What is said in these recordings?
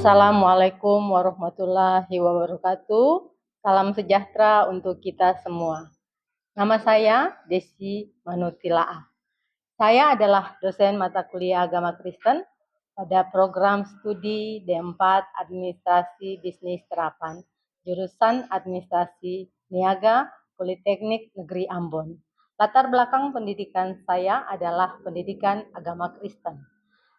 Assalamualaikum warahmatullahi wabarakatuh. Salam sejahtera untuk kita semua. Nama saya Desi Manutilaah. Saya adalah dosen mata kuliah Agama Kristen pada program studi D4 Administrasi Bisnis Terapan, jurusan Administrasi Niaga Politeknik Negeri Ambon. Latar belakang pendidikan saya adalah pendidikan agama Kristen.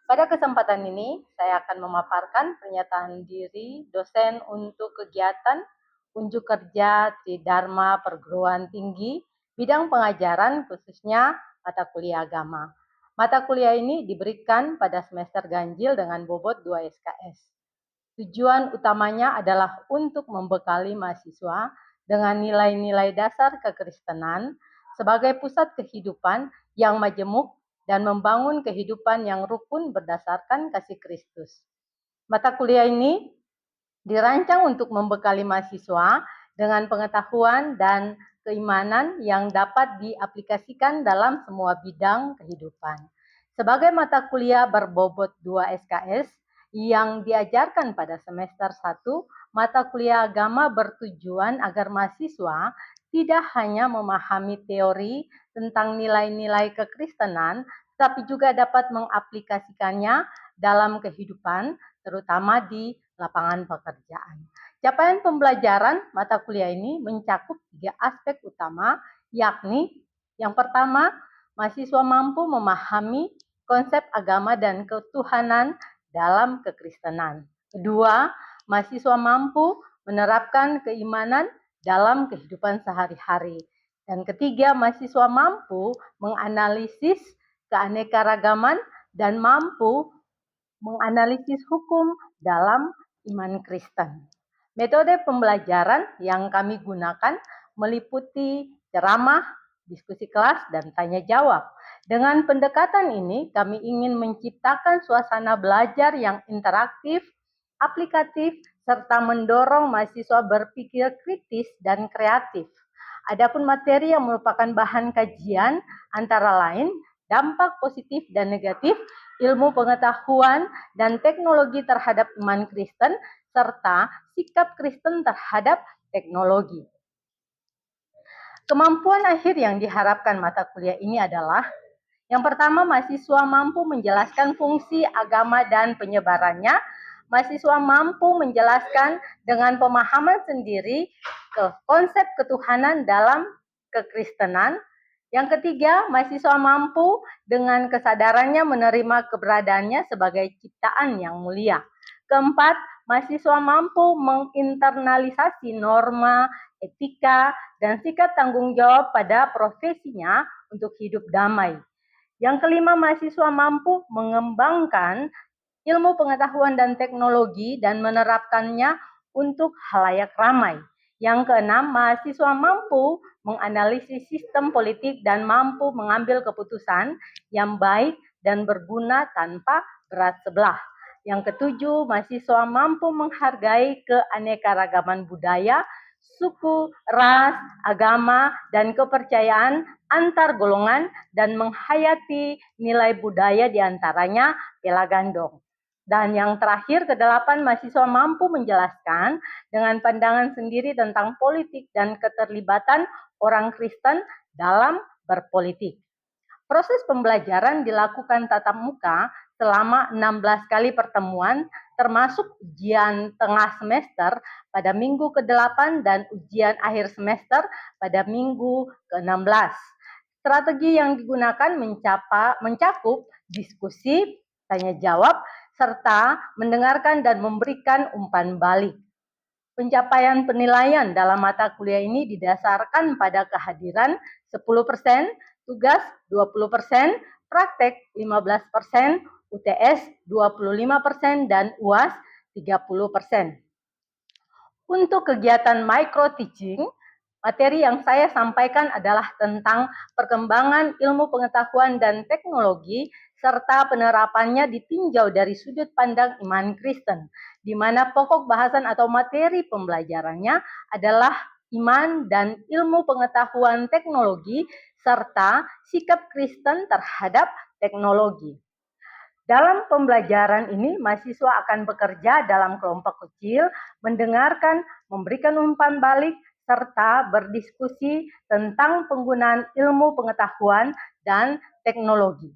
Pada kesempatan ini, saya akan memaparkan pernyataan diri dosen untuk kegiatan unjuk kerja Tridharma Perguruan Tinggi bidang pengajaran khususnya mata kuliah agama. Mata kuliah ini diberikan pada semester ganjil dengan bobot 2 SKS. Tujuan utamanya adalah untuk membekali mahasiswa dengan nilai-nilai dasar kekristenan sebagai pusat kehidupan yang majemuk dan membangun kehidupan yang rukun berdasarkan kasih Kristus. Mata kuliah ini dirancang untuk membekali mahasiswa dengan pengetahuan dan keimanan yang dapat diaplikasikan dalam semua bidang kehidupan. Sebagai mata kuliah berbobot 2 SKS yang diajarkan pada semester 1, mata kuliah agama bertujuan agar mahasiswa tidak hanya memahami teori tentang nilai-nilai kekristenan, tapi juga dapat mengaplikasikannya dalam kehidupan, terutama di lapangan pekerjaan. Capaian pembelajaran mata kuliah ini mencakup 3 aspek utama, yakni yang pertama, mahasiswa mampu memahami konsep agama dan ketuhanan dalam kekristenan. Kedua, mahasiswa mampu menerapkan keimanan dalam kehidupan sehari-hari. Dan ketiga, mahasiswa mampu menganalisis keanekaragaman dan mampu menganalisis hukum dalam iman Kristen. Metode pembelajaran yang kami gunakan meliputi ceramah, diskusi kelas, dan tanya jawab. Dengan pendekatan ini, kami ingin menciptakan suasana belajar yang interaktif, aplikatif, serta mendorong mahasiswa berpikir kritis dan kreatif. Adapun materi yang merupakan bahan kajian antara lain dampak positif dan negatif ilmu pengetahuan dan teknologi terhadap iman Kristen serta sikap Kristen terhadap teknologi. Kemampuan akhir yang diharapkan mata kuliah ini adalah yang pertama, mahasiswa mampu menjelaskan fungsi agama dan penyebarannya. Mahasiswa mampu menjelaskan dengan pemahaman sendiri ke konsep ketuhanan dalam kekristenan. Yang ketiga, mahasiswa mampu dengan kesadarannya menerima keberadaannya sebagai ciptaan yang mulia. Keempat, mahasiswa mampu menginternalisasi norma, etika, dan sikap tanggung jawab pada profesinya untuk hidup damai. Yang kelima, mahasiswa mampu mengembangkan ilmu pengetahuan dan teknologi dan menerapkannya untuk halayak ramai. Yang keenam, mahasiswa mampu menganalisis sistem politik dan mampu mengambil keputusan yang baik dan berguna tanpa berat sebelah. Yang ketujuh, mahasiswa mampu menghargai keanekaragaman budaya, suku, ras, agama, dan kepercayaan antar golongan dan menghayati nilai budaya diantaranya bela gandong. Dan yang terakhir, kedelapan, mahasiswa mampu menjelaskan dengan pandangan sendiri tentang politik dan keterlibatan orang Kristen dalam berpolitik. Proses pembelajaran dilakukan tatap muka selama 16 kali pertemuan, termasuk ujian tengah semester pada minggu ke-8 dan ujian akhir semester pada minggu ke-16. Strategi yang digunakan mencakup diskusi, tanya jawab, serta mendengarkan dan memberikan umpan balik. Pencapaian penilaian dalam mata kuliah ini didasarkan pada kehadiran 10%, tugas 20%, praktek 15%, UTS 25%, dan UAS 30%. Untuk kegiatan micro teaching, materi yang saya sampaikan adalah tentang perkembangan ilmu pengetahuan dan teknologi serta penerapannya ditinjau dari sudut pandang iman Kristen, di mana pokok bahasan atau materi pembelajarannya adalah iman dan ilmu pengetahuan teknologi serta sikap Kristen terhadap teknologi. Dalam pembelajaran ini, mahasiswa akan bekerja dalam kelompok kecil, mendengarkan, memberikan umpan balik, serta berdiskusi tentang penggunaan ilmu pengetahuan dan teknologi.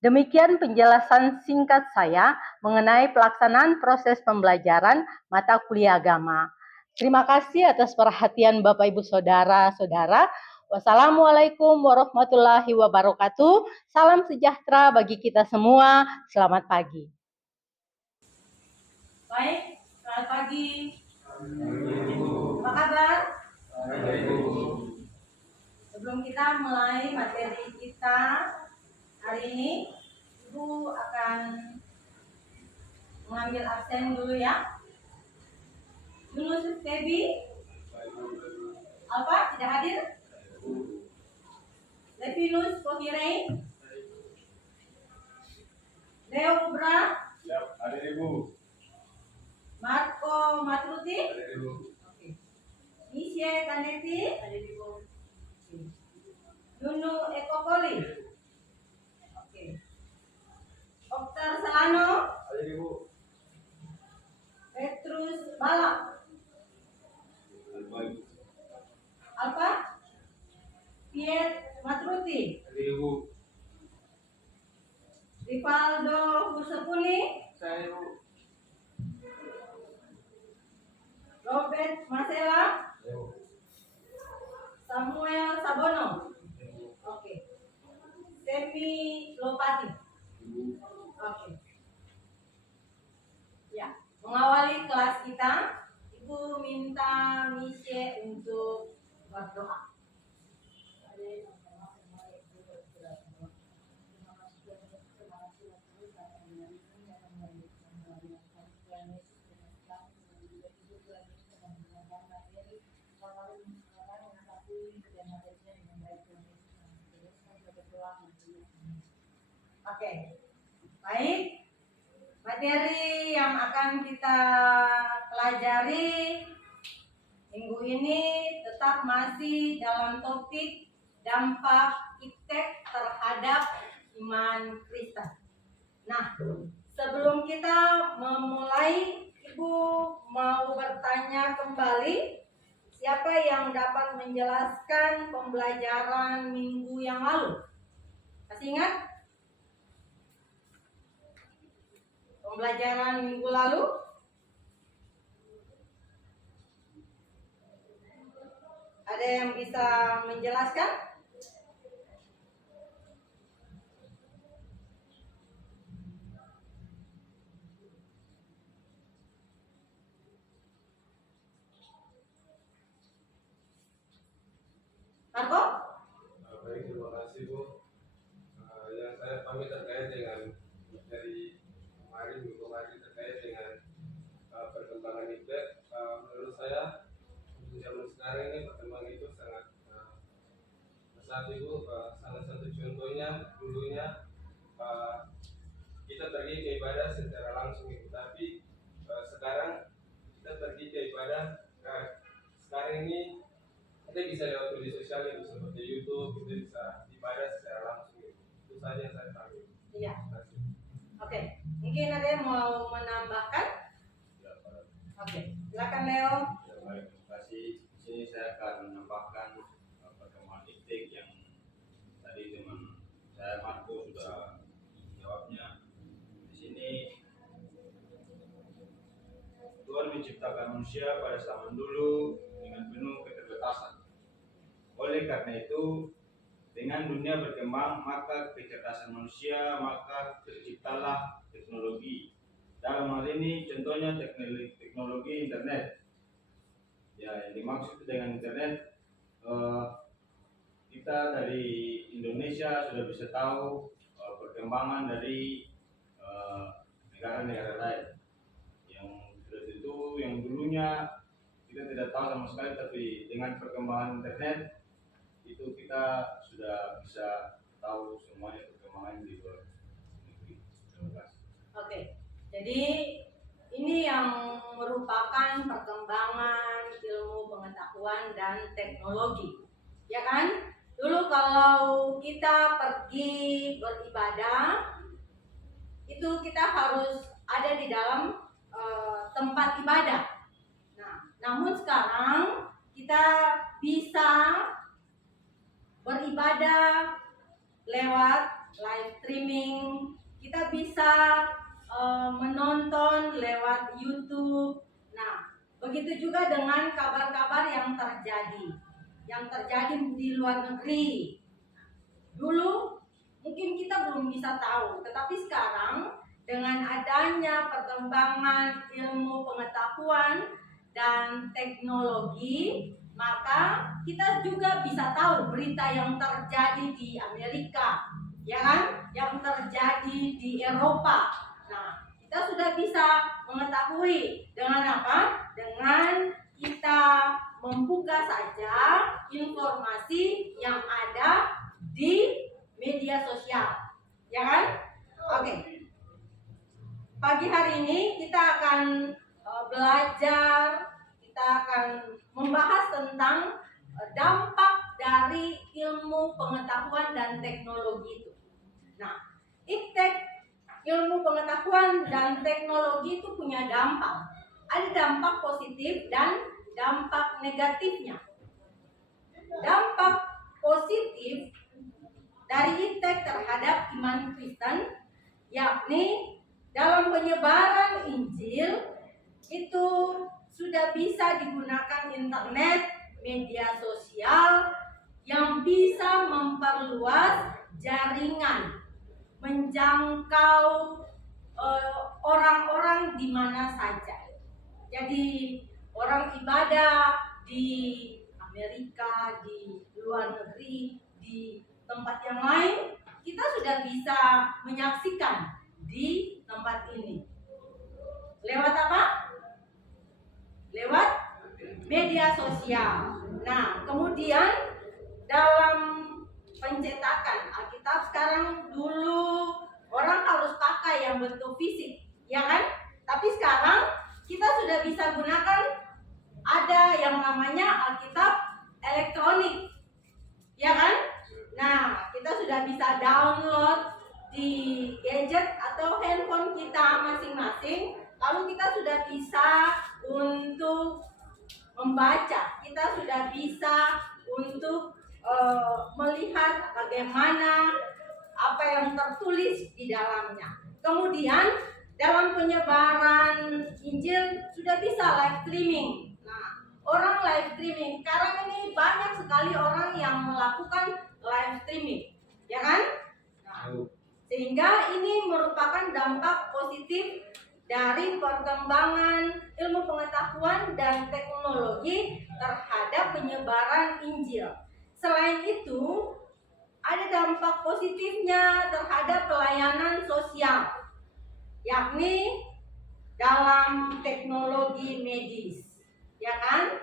Demikian penjelasan singkat saya mengenai pelaksanaan proses pembelajaran mata kuliah agama. Terima kasih atas perhatian Bapak Ibu Saudara-saudara. Wassalamualaikum warahmatullahi wabarakatuh. Salam sejahtera bagi kita semua. Selamat pagi. Baik, selamat pagi. Apa kabar? Sebelum kita mulai materi kita hari ini, Ibu akan mengambil absen dulu ya. Yunus Febi, Alfa tidak hadir. Levinus Kohirei, Leo Ubra, hadir Ibu. Marco Matruti, Hadir Ibu. Misye Kaneti, hadir Ibu. Nunu Ekokoli, Oktar Salano, Hadir Ibu. Petrus Balak, Alfa, Piet Matruti, Hadir Ibu. Rivaldo Husepuni, Saya Ibu. Robert Masela, Samuel Sabono, Semi Lopati. Ya, mengawali kelas kita, Ibu minta Misye untuk berdoa. Oke, baik. Materi yang akan kita pelajari minggu ini tetap masih dalam topik dampak iptek terhadap iman Kristen. Nah, sebelum kita memulai, Ibu mau bertanya kembali, siapa yang dapat menjelaskan pembelajaran minggu yang lalu? Masih ingat? Pembelajaran minggu lalu? Ada yang bisa menjelaskan? Marco? Baik, terima kasih Bu. Yang saya pamit terkait dengan dari minggu kemarin terkait dengan perkembangan iptek. Menurut saya untuk zaman sekarang ini perkembangan itu sangat pesat Ibu. Salah satu contohnya dulunya kita pergi ke ibadah secara langsung Ibu, tapi sekarang kita pergi ke ibadah sekarang ini kita bisa lewat media sosial itu seperti YouTube, kita bisa ibadah secara langsung Ibu. Itu saja yang saya tahu. Iya. Oke, mungkin ada yang mau menambahkan? Ya, Oke, silakan Leo. Ya, baik, terima kasih. Di sini saya akan menambahkan perkembangan iptek yang tadi teman saya Marco sudah menjawabnya. Di sini Tuhan menciptakan manusia pada zaman dulu dengan penuh keterbatasan. Oleh karena itu, dengan dunia berkembang, maka kecerdasan manusia, maka terciptalah teknologi. Dalam hal ini, contohnya teknologi internet. Ya, yang dimaksud dengan internet, kita dari Indonesia sudah bisa tahu perkembangan dari negara-negara lain. Yang sudah tentu, yang dulunya kita tidak tahu sama sekali, tapi dengan perkembangan internet itu kita sudah bisa tahu semuanya perkembangan di luar negeri. Terima kasih. Oke, jadi ini yang merupakan perkembangan ilmu pengetahuan dan teknologi, ya kan? Dulu kalau kita pergi beribadah, itu itu kita harus ada di dalam tempat ibadah. Nah, namun sekarang kita bisa beribadah lewat live streaming, kita bisa menonton lewat YouTube. Nah, begitu juga dengan kabar-kabar yang terjadi di luar negeri. Dulu mungkin kita belum bisa tahu, tetapi sekarang dengan adanya perkembangan ilmu pengetahuan dan teknologi, maka kita juga bisa tahu berita yang terjadi di Amerika, ya kan? Yang terjadi di Eropa. Nah, kita sudah bisa mengetahui dengan apa? Dengan kita membuka saja informasi yang ada di media sosial, ya kan? Oke. Pagi hari ini kita akan belajar, kita akan membahas tentang dampak dari ilmu pengetahuan dan teknologi itu. Nah, ilmu pengetahuan dan teknologi itu punya dampak. Ada dampak positif dan dampak negatifnya. Dampak positif dari iptek terhadap iman Kristen, yakni dalam penyebaran Injil itu sudah bisa digunakan internet, media sosial yang bisa memperluas jaringan, menjangkau orang-orang di mana saja. Jadi orang ibadah di Amerika, di luar negeri, di tempat yang lain, kita sudah bisa menyaksikan di tempat ini. Lewat apa? Lewat media sosial. Nah, kemudian dalam pencetakan Alkitab sekarang, dulu orang harus pakai yang bentuk fisik, ya kan? Tapi sekarang kita sudah bisa gunakan ada yang namanya Alkitab elektronik, ya kan? Nah, kita sudah bisa download di gadget atau handphone kita masing-masing. Lalu kita sudah bisa untuk membaca, kita sudah bisa untuk melihat bagaimana apa yang tertulis di dalamnya. Kemudian dalam penyebaran Injil sudah bisa live streaming. Nah, orang live streaming, sekarang ini banyak sekali orang yang melakukan live streaming, ya kan? Nah, sehingga ini merupakan dampak positif dari perkembangan ilmu pengetahuan dan teknologi terhadap penyebaran Injil. Selain itu, ada dampak positifnya terhadap pelayanan sosial, yakni dalam teknologi medis, ya kan?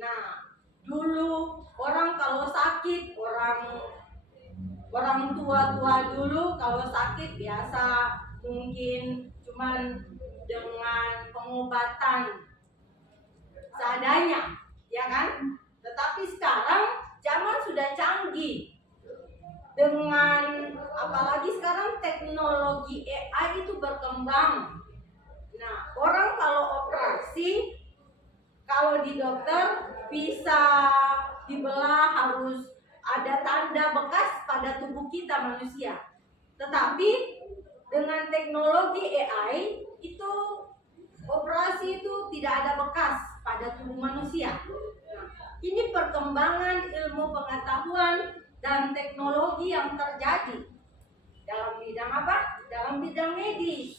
Nah, dulu orang kalau sakit, orang tua-tua dulu kalau sakit biasa mungkin cuman dengan pengobatan seadanya, ya kan? Tetapi sekarang zaman sudah canggih. Dengan apalagi sekarang teknologi AI itu berkembang. Nah, orang kalau operasi, kalau di dokter bisa dibelah, harus ada tanda bekas pada tubuh kita manusia. Tetapi dengan teknologi AI itu operasi itu tidak ada bekas pada tubuh manusia. Nah, ini perkembangan ilmu pengetahuan dan teknologi yang terjadi dalam bidang apa? Dalam bidang medis.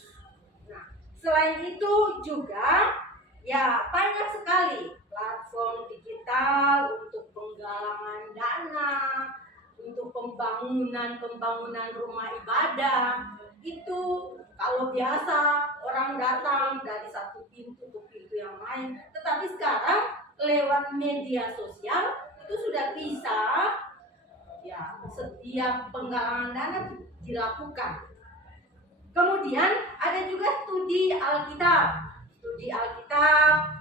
Nah, selain itu juga ya banyak sekali platform digital untuk penggalangan dana, untuk pembangunan rumah ibadah. Itu kalau biasa orang datang dari satu pintu ke pintu yang lain, tetapi sekarang lewat media sosial itu sudah bisa ya setiap penggalangan dana dilakukan. Kemudian ada juga studi Alkitab,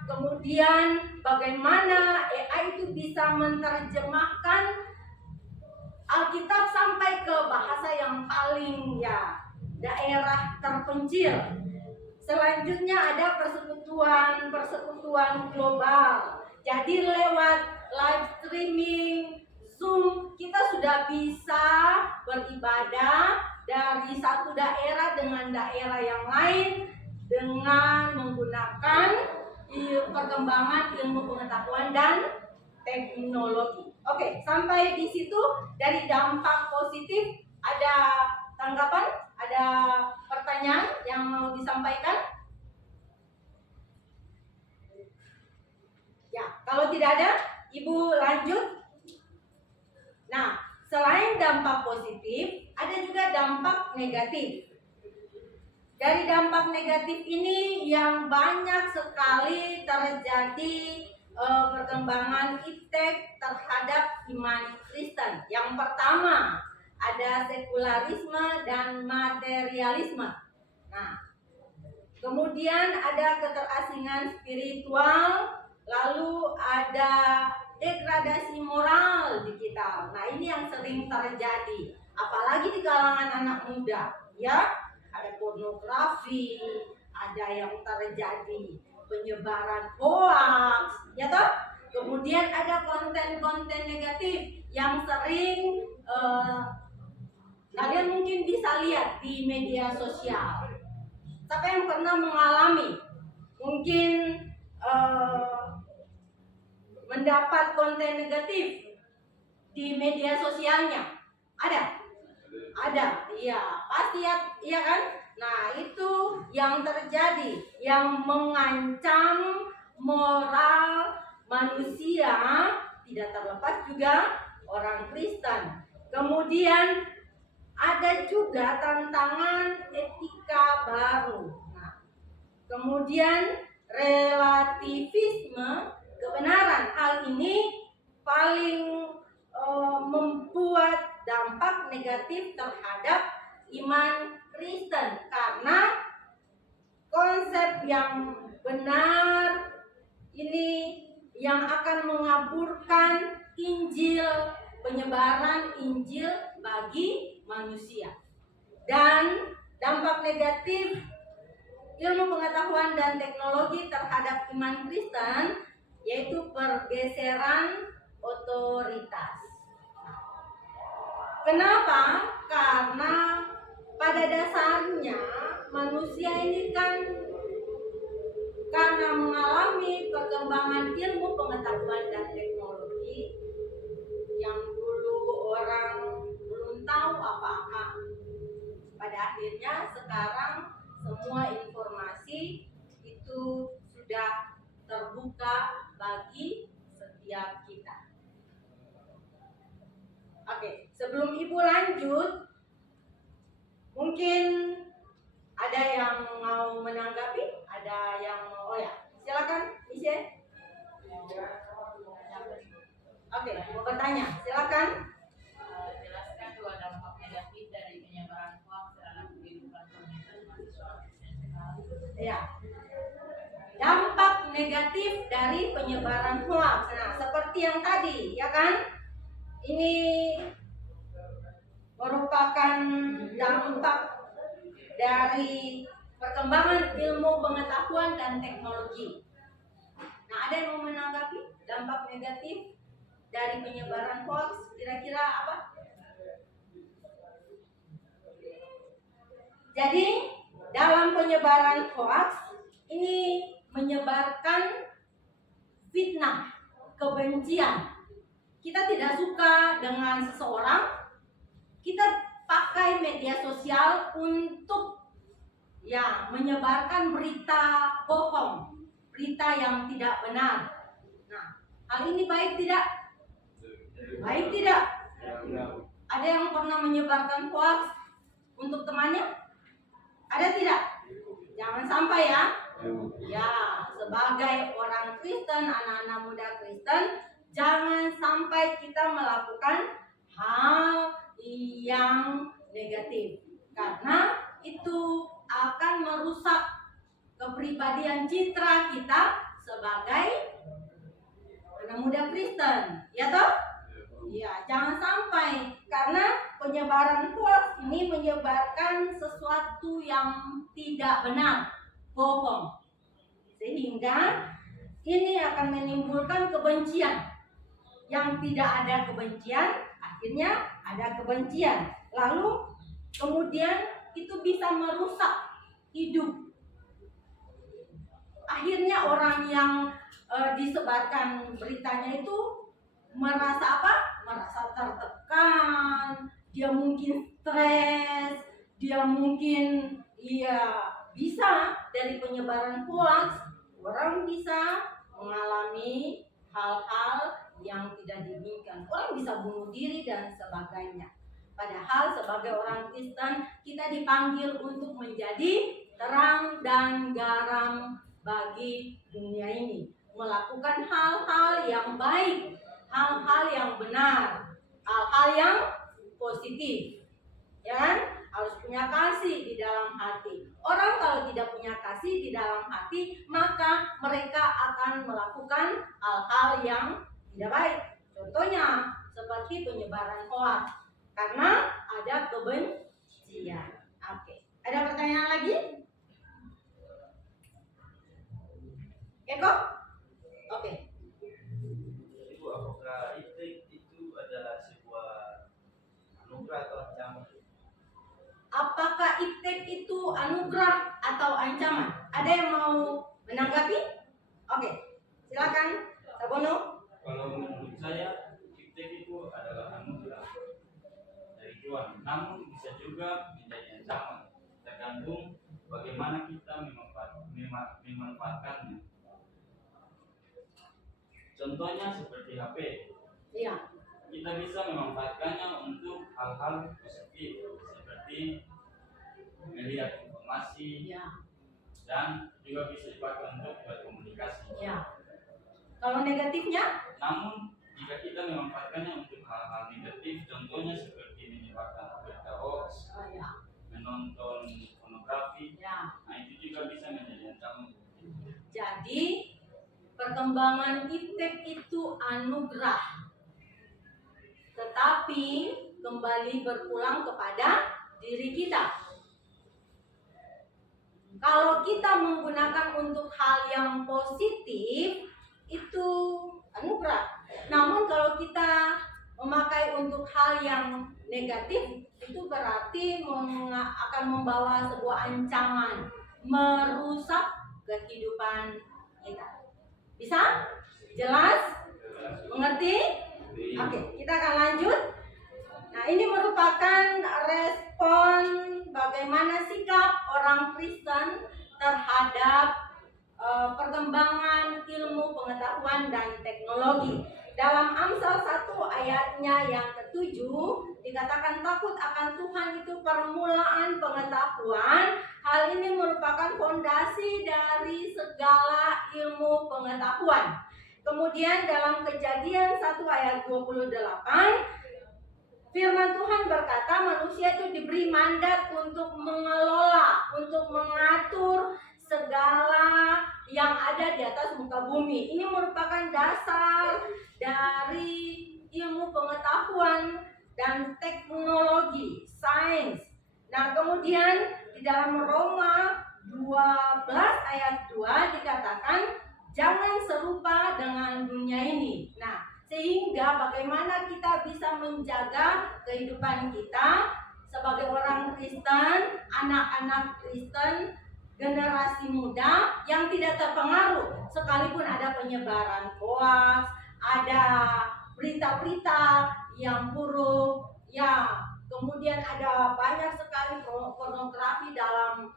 kemudian bagaimana AI itu bisa menerjemahkan Alkitab sampai ke bahasa yang paling daerah terpencil. Selanjutnya ada persekutuan global. Jadi lewat live streaming, Zoom, kita sudah bisa beribadah dari satu daerah dengan daerah yang lain dengan menggunakan perkembangan ilmu pengetahuan dan teknologi. Oke, sampai di situ dari dampak positif ada tanggapan, ada pertanyaan yang mau disampaikan? Ya, kalau tidak ada, Ibu lanjut. Nah, selain dampak positif, ada juga dampak negatif. Dari dampak negatif ini yang banyak sekali terjadi perkembangan iptek terhadap iman Kristen. Yang pertama, ada sekularisme dan materialisme. Nah, kemudian ada keterasingan spiritual, lalu ada degradasi moral di kita. Nah, ini yang sering terjadi, apalagi di kalangan anak muda, ya. Ada pornografi, ada yang terjadi penyebaran hoax, ya toh. Kemudian ada konten-konten negatif yang sering kalian mungkin bisa lihat di media sosial. Siapa yang pernah mengalami mungkin mendapat konten negatif di media sosialnya? Ada? Ada, iya, pasti ya, iya kan? Nah, itu yang terjadi, yang mengancam moral manusia, tidak terlepas juga orang Kristen. Kemudian ada juga tantangan etika baru. Nah, kemudian relativisme kebenaran. Hal ini paling membuat dampak negatif terhadap iman Kristen, karena konsep yang benar ini yang akan mengaburkan Injil, penyebaran Injil bagi manusia. Dan dampak negatif ilmu pengetahuan dan teknologi terhadap iman Kristen yaitu pergeseran otoritas. Kenapa? Karena pada dasarnya manusia ini kan karena mengalami perkembangan ilmu pengetahuan dan teknologi yang dulu orang belum tahu apa-apa. Pada akhirnya sekarang semua informasi itu sudah terbuka bagi setiap kita. Oke, sebelum Ibu lanjut, mungkin ada yang mau menanggapi, ada yang mau, silakan, Michelle. Oke, mau bertanya, silakan. Jelaskan dua dampak negatif dari penyebaran hoax terhadap kehidupan komunitas mahasiswa Kristen sekarang. Ya, dampak negatif dari penyebaran hoax. Nah, seperti yang tadi, ya kan? Ini merupakan dampak dari perkembangan ilmu pengetahuan dan teknologi. Nah, ada yang mau menanggapi dampak negatif dari penyebaran hoax? Kira-kira apa? Jadi, dalam penyebaran hoax ini menyebarkan fitnah, kebencian. Kita tidak suka dengan seseorang, kita pakai media sosial untuk menyebarkan berita bohong, berita yang tidak benar. Nah, hal ini baik tidak? Baik tidak? Ada yang pernah menyebarkan hoax untuk temannya? Ada tidak? Jangan sampai ya. Ya, sebagai orang Kristen, anak-anak muda Kristen, jangan sampai kita melakukan hal yang negatif, karena itu akan merusak kepribadian citra kita sebagai anak muda Kristen, ya toh? Ya, jangan sampai, karena penyebaran hoax ini menyebarkan sesuatu yang tidak benar, bohong. Sehingga ini akan menimbulkan kebencian. Yang tidak ada kebencian, akhirnya ada kebencian. Lalu kemudian itu bisa merusak hidup. Akhirnya orang yang disebarkan beritanya itu merasa apa? Merasa tertekan, dia mungkin stres, dia mungkin bisa dari penyebaran hoax orang bisa mengalami hal-hal yang tidak diinginkan. Orang bisa bunuh diri dan sebagainya. Padahal sebagai orang Kristen kita dipanggil untuk menjadi terang dan garam bagi dunia ini, melakukan hal-hal yang baik, hal-hal yang benar, hal-hal yang positif, ya kan? Harus punya kasih di dalam hati. Orang kalau tidak punya kasih di dalam hati, maka mereka akan melakukan hal-hal yang tidak baik. Contohnya seperti penyebaran hoax, karena ada kebencian. Oke, ada pertanyaan lagi? Eko? Oke. Ibu, apakah itu adalah sebuah anugerah atau ancaman? Apakah iptek itu anugerah atau ancaman? Ada yang mau menanggapi? Oke, silakan, Sabono. Kalau menurut saya, iptek itu adalah anugerah dari Tuhan. Namun bisa juga menjadi ancaman, tergantung bagaimana kita memanfaatkannya. Contohnya seperti HP. Iya. Kita bisa memanfaatkannya untuk hal-hal positif seperti melihat informasi Iya. dan juga bisa dipakai untuk berkomunikasi. Iya. Kalau negatifnya? Namun jika kita memanfaatkannya untuk hal-hal negatif, contohnya seperti menyebarkan berita hoax, Oh, ya. menonton pornografi, Ya. nah itu juga bisa menjadi ancaman. Jadi perkembangan iptek itu anugerah, tetapi kembali berpulang kepada diri kita. Kalau kita menggunakan untuk hal yang positif, itu anugerah. Namun kalau kita memakai untuk hal yang negatif, itu berarti akan membawa sebuah ancaman, merusak kehidupan kita. Bisa? Jelas? Mengerti? Oke, kita akan lanjut. Nah, ini merupakan respon bagaimana sikap orang Kristen terhadap perkembangan ilmu pengetahuan dan teknologi. Dalam Amsal 1 ayatnya yang ke-7 dikatakan takut akan Tuhan itu permulaan pengetahuan. Hal ini merupakan fondasi dari segala ilmu pengetahuan. Kemudian dalam Kejadian 1 ayat 28 firman Tuhan berkata manusia itu diberi mandat untuk mengelola, untuk mengatur segala yang ada di atas muka bumi. Ini merupakan dasar dari ilmu pengetahuan dan teknologi, sains. Nah, kemudian di dalam Roma 12 ayat 2 dikatakan jangan serupa dengan dunia ini. Nah, sehingga bagaimana kita bisa menjaga kehidupan kita sebagai orang Kristen, anak-anak Kristen, generasi muda yang tidak terpengaruh sekalipun ada penyebaran hoax, ada berita-berita yang buruk, ya, kemudian ada banyak sekali pornografi dalam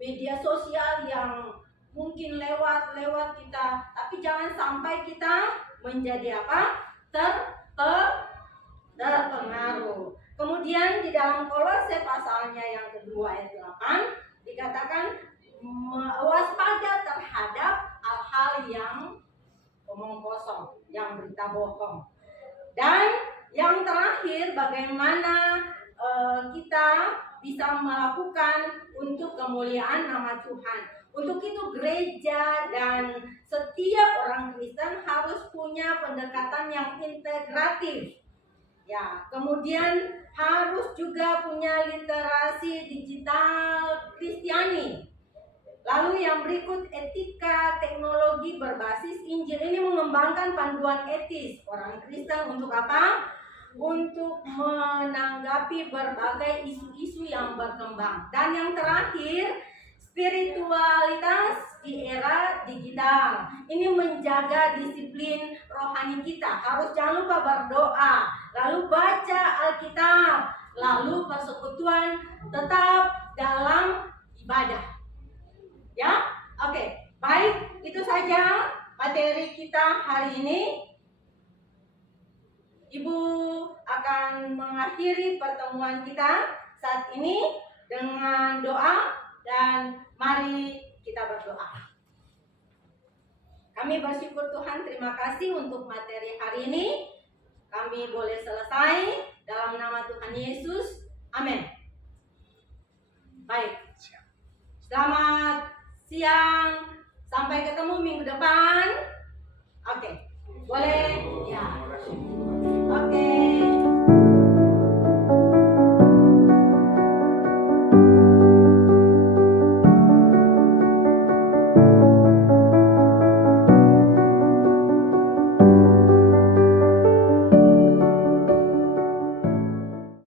media sosial yang mungkin lewat kita, tapi jangan sampai kita menjadi terpengaruh. Kemudian di dalam Kolose pasalnya yang kedua ayat 8 dikatakan waspada terhadap hal-hal yang omong kosong, yang berita bohong. Dan yang terakhir, bagaimana kita bisa melakukan untuk kemuliaan nama Tuhan. Untuk itu gereja dan setiap orang Kristen harus punya pendekatan yang integratif. Ya, kemudian harus juga punya literasi digital Kristiani. Lalu yang berikut, etika teknologi berbasis Injil. Ini mengembangkan panduan etis orang Kristen untuk apa? Untuk menanggapi berbagai isu-isu yang berkembang. Dan yang terakhir, spiritualitas di era digital. Ini menjaga disiplin rohani kita. Harus jangan lupa berdoa, lalu baca Alkitab, lalu persekutuan tetap dalam ibadah. Ya, oke, baik, itu saja materi kita hari ini. Ibu akan mengakhiri pertemuan kita saat ini dengan doa, dan mari kita berdoa. Kami bersyukur Tuhan, terima kasih untuk materi hari ini. Kami boleh selesai dalam nama Tuhan Yesus. Amin. Baik. Selamat siang. Sampai ketemu minggu depan. Oke. Boleh